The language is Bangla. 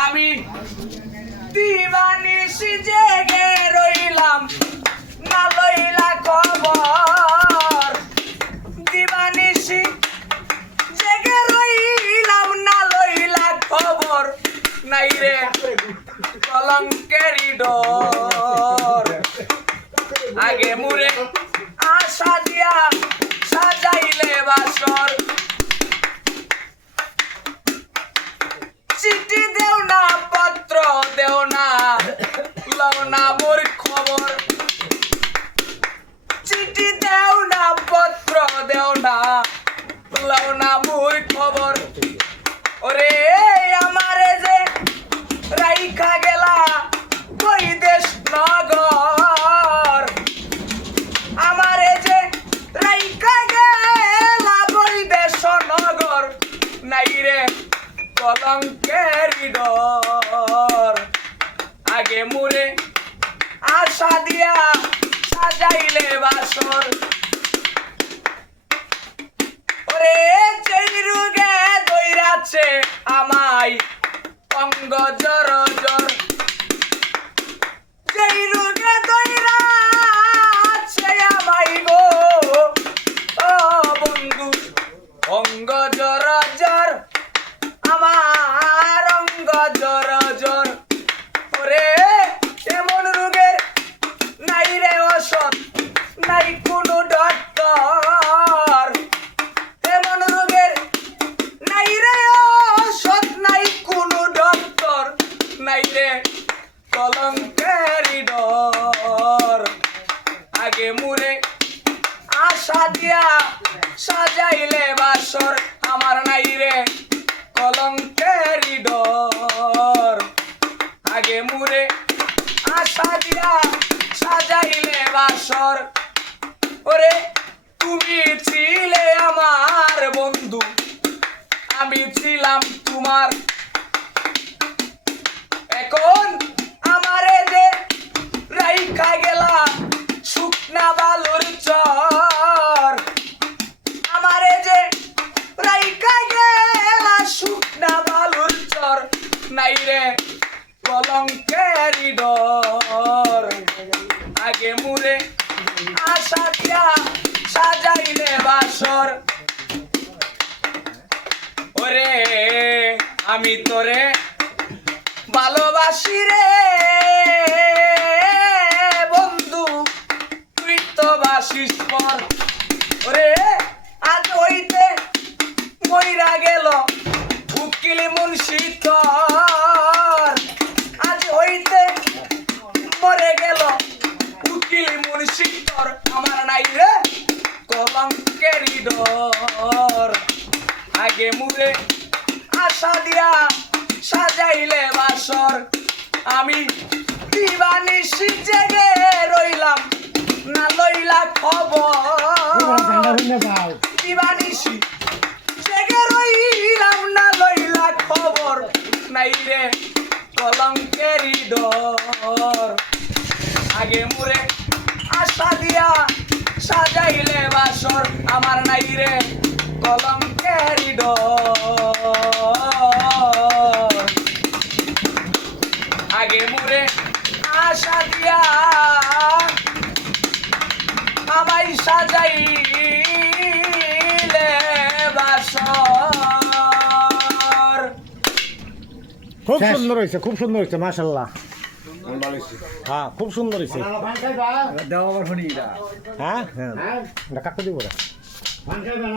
আমি দিবানিসি জেগে রইলাম, না লইলা খবর দিবানিসি জেগে রইলাম, না লইলা খবর নাই রে কলঙ্কেরি ডর। আগে মুরে আশা দিয়া সাজাইলে বাসর। না লও না মোর খবর। ওরে, আমারে যে রাইখা গেলা কই দেশ নগর। আমারে যে রাইখা গেলা কই দেশ নগর। নাই রে কলঙ্কের ডর। আগে মুরে আশা দিয়া সাজাইলে বাসর। অঙ্গ জর জর। যেই রুগে দইরাছে আমায় গো। ও বন্ধু অঙ্গ জর দিয়া সাজাইলে বাসর আমার নাই রে। কলঙ্কেরি ডর। আগে মুরে আশা দিয়া সাজাইলে বাসর। ওরে, তুমি ছিলে আমার বন্ধু। আমি ছিলাম তোমার নাই রে ডর আগে মুরে আশা দিয়া সাজাইলে বাসর। ওরে, আমি তোরে ভালোবাসি রে। বন্ধু, তুই তো বাসিস পর। ওরে, আজ হইতে মইরা গেল উকিল মুন্সি তোর। ডর আগে মুরে আশা দিয়া সাজাইলে বাসর। আমি দিবানিসি জেগে রইলাম না লইলা খবর। দিবানিসি জেগে রইলাম না লইলা খবর। নাই রে কলঙ্কেরি ডর। আগে মুরে আশা দিয়া সাজাইলে বাসর আমার নাই রে কলঙ্কেরি ডর আগে মুরে আশা দিয়া আমায় সাজাইলে বাসর। খুব সুন্দর হয়েছে খুব সুন্দর হয়েছে মাশাল্লাহ হ্যাঁ খুব সুন্দর হয়েছে। দেওয়া আবার শুনি হ্যাঁ? হ্যাঁ। কাকু দিব